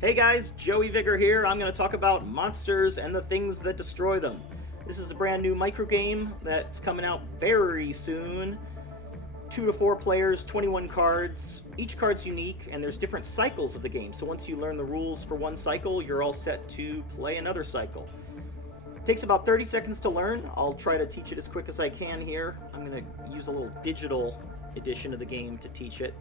Hey guys, Joey Vigor here. I'm going to talk about monsters and the things that destroy them. This is a brand new micro game that's coming out very soon. 2 to 4 players, 21 cards. Each card's unique, and there's different cycles of the game. So once you learn the rules for one cycle, you're all set to play another cycle. It takes about 30 seconds to learn. I'll try to teach it as quick as I can here. I'm going to use a little digital edition of the game to teach it.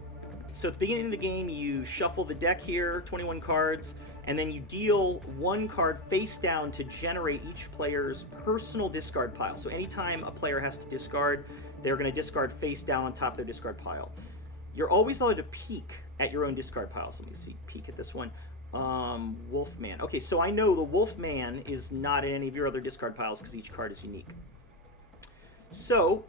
So at the beginning of the game, you shuffle the deck here, 21 cards, and then you deal one card face down to generate each player's personal discard pile. So anytime a player has to discard, they're going to discard face down on top of their discard pile. You're always allowed to peek at your own discard piles. Let me see, peek at this one. Wolfman. Okay, so I know the Wolfman is not in any of your other discard piles because each card is unique. So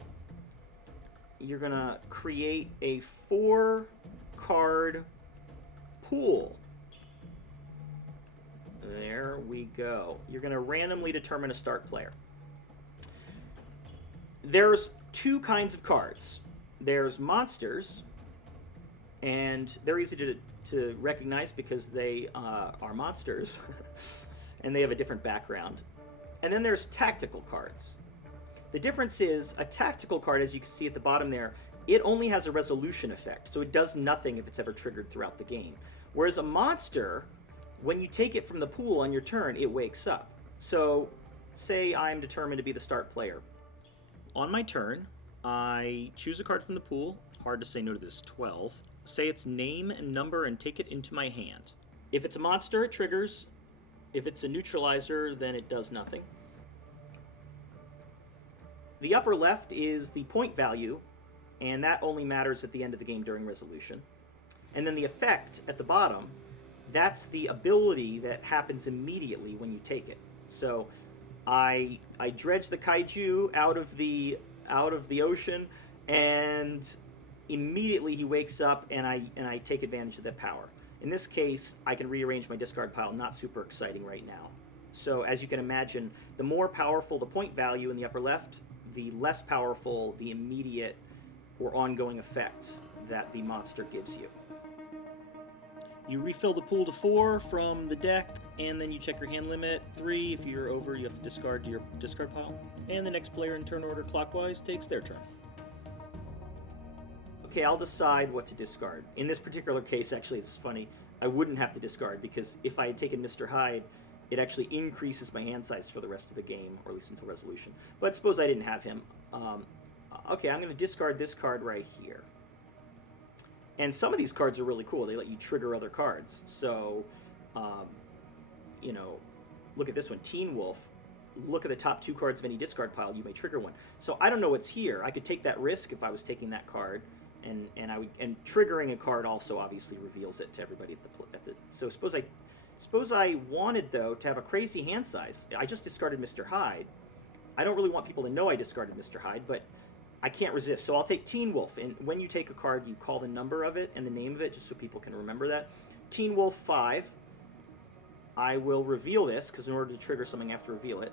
you're going to create a 4-card pool. There we go. You're going to randomly determine a start player. There's 2 kinds of cards. There's monsters, and they're easy to recognize because they are monsters, and they have a different background. And then there's tactical cards. The difference is a tactical card, as you can see at the bottom there, it only has a resolution effect, so it does nothing if it's ever triggered throughout the game. Whereas a monster, when you take it from the pool on your turn, it wakes up. So say I'm determined to be the start player. On my turn, I choose a card from the pool. Hard to say no to this 12. Say its name and number and take it into my hand. If it's a monster, it triggers. If it's a neutralizer, then it does nothing. The upper left is the point value, and that only matters at the end of the game during resolution. And then the effect at the bottom, that's the ability that happens immediately when you take it. So I dredge the kaiju out of the ocean, and immediately he wakes up, and I take advantage of that power. In this case, I can rearrange my discard pile. Not super exciting right now. So as you can imagine, the more powerful the point value in the upper left, the less powerful the immediate or ongoing effect that the monster gives you. You refill the pool to 4 from the deck, and then you check your hand limit. 3, if you're over, you have to discard your discard pile. And the next player in turn order clockwise takes their turn. Okay, I'll decide what to discard. In this particular case, actually, it's funny. I wouldn't have to discard, because if I had taken Mr. Hyde, it actually increases my hand size for the rest of the game, or at least until resolution. But suppose I didn't have him. Okay, I'm going to discard this card right here. And some of these cards are really cool. They let you trigger other cards. So, look at this one, Teen Wolf. Look at the top 2 cards of any discard pile. You may trigger one. So I don't know what's here. I could take that risk if I was taking that card, and triggering a card also obviously reveals it to everybody at the. So suppose I wanted, though, to have a crazy hand size. I just discarded Mr. Hyde. I don't really want people to know I discarded Mr. Hyde, but I can't resist. So I'll take Teen Wolf. And when you take a card, you call the number of it and the name of it, just so people can remember that. Teen Wolf 5. I will reveal this, because in order to trigger something, I have to reveal it.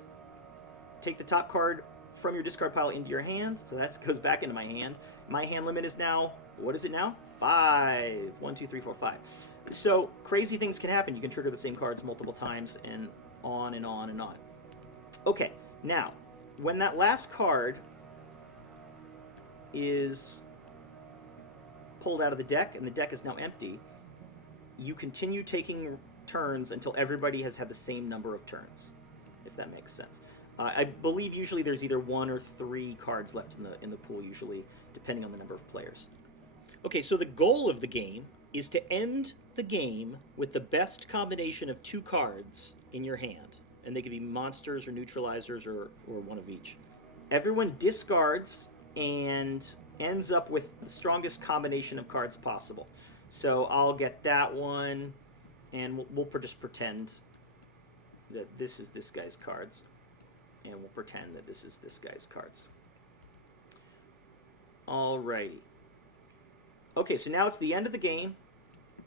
Take the top card from your discard pile into your hand. So that goes back into my hand. My hand limit is now, what is it now? 5. 1, 2, 3, 4, 5. So crazy things can happen. You can trigger the same cards multiple times, and on and on and on. Okay, now, when that last card is pulled out of the deck and the deck is now empty, you continue taking turns until everybody has had the same number of turns, if that makes sense. I believe usually there's either 1 or 3 cards left in the pool, usually, depending on the number of players. Okay, so the goal of the game is to end the game with the best combination of 2 cards in your hand. And they could be monsters or neutralizers or one of each. Everyone discards and ends up with the strongest combination of cards possible. So I'll get that one, and we'll just pretend that this is this guy's cards. And we'll pretend that this is this guy's cards. Alrighty. Okay, so now it's the end of the game.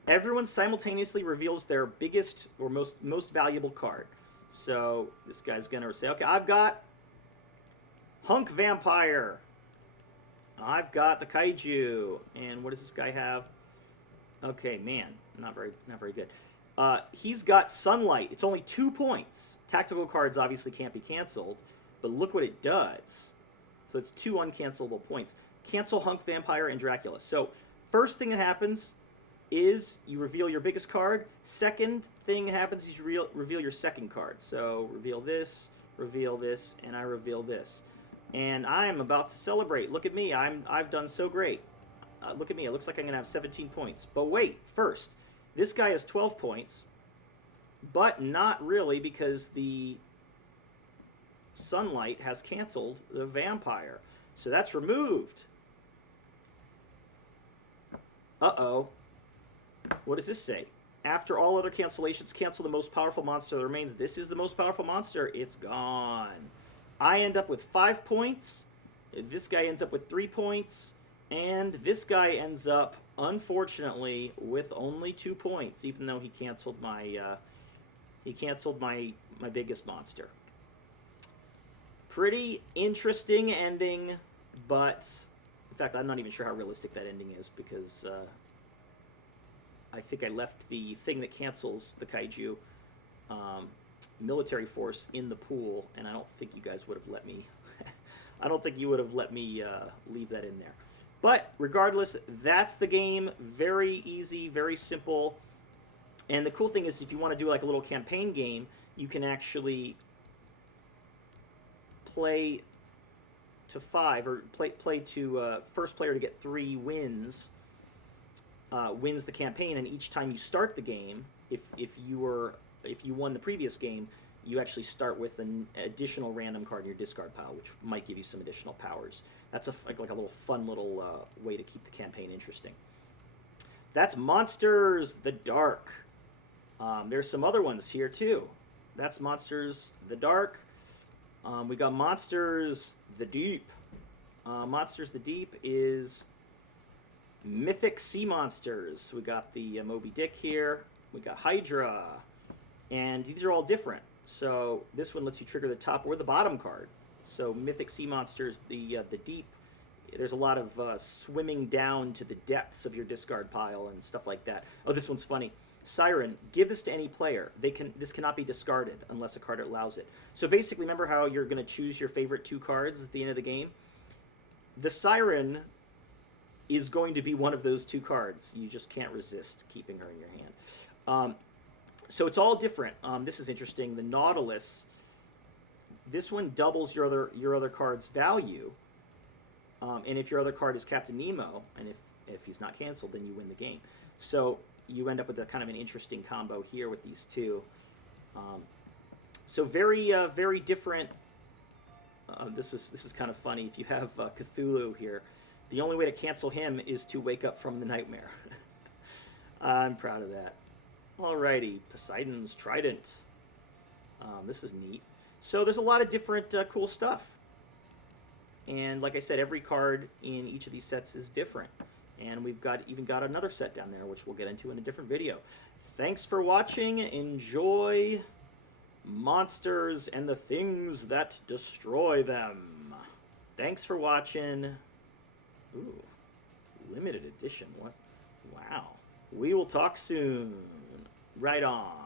Everyone simultaneously reveals their biggest or most valuable card. So this guy's going to say, okay, I've got Hunk Vampire. I've got the Kaiju. And what does this guy have? Okay, man, not very good. He's got Sunlight. It's only 2 points. Tactical cards obviously can't be canceled, but look what it does. So it's 2 uncancelable points. Cancel Hunk Vampire and Dracula. So first thing that happens is you reveal your biggest card. Second thing that happens is you reveal your second card. So reveal this, and I reveal this. And I'm about to celebrate. Look at me. I've done so great. Look at me. It looks like I'm going to have 17 points. But wait, first, this guy has 12 points, but not really, because the Sunlight has canceled the Vampire. So that's removed. Uh-oh. What does this say? After all other cancellations, cancel the most powerful monster that remains. This is the most powerful monster. It's gone. I end up with 5 points. This guy ends up with 3 points. And this guy ends up, unfortunately, with only 2 points, even though he canceled my my biggest monster. Pretty interesting ending, but in fact, I'm not even sure how realistic that ending is, because I think I left the thing that cancels the kaiju military force in the pool, and I don't think you guys would have let me. I don't think you would have let me leave that in there. But regardless, that's the game. Very easy, very simple. And the cool thing is, if you want to do like a little campaign game, you can actually play to 5, or play to first player to get 3 wins. Wins the campaign, and each time you start the game, if you won the previous game, you actually start with an additional random card in your discard pile, which might give you some additional powers. That's like a little fun little way to keep the campaign interesting. That's Monsters the Dark. There's some other ones here too. That's Monsters the Dark. We got Monsters the Deep. Monsters the Deep is mythic sea monsters. We got the Moby Dick here. We got Hydra. And these are all different. So this one lets you trigger the top or the bottom card. So mythic sea monsters, the deep, there's a lot of swimming down to the depths of your discard pile and stuff like that. Oh, this one's funny. Siren, give this to any player. This cannot be discarded unless a card allows it. So basically, remember how you're going to choose your favorite 2 cards at the end of the game? The Siren is going to be one of those 2 cards. You just can't resist keeping her in your hand. So it's all different. This is interesting. The Nautilus, this one doubles your other card's value. And if your other card is Captain Nemo, and if he's not canceled, then you win the game. So you end up with a kind of an interesting combo here with these 2. So very different. This is kind of funny. If you have Cthulhu here, the only way to cancel him is to wake up from the nightmare. I'm proud of that. Alrighty, Poseidon's Trident. This is neat. So there's a lot of different cool stuff. And like I said, every card in each of these sets is different. And we've even got another set down there, which we'll get into in a different video. Thanks for watching. Enjoy Monsters and the Things That Destroy Them. Thanks for watching. Ooh, limited edition. What? Wow. We will talk soon. Right on.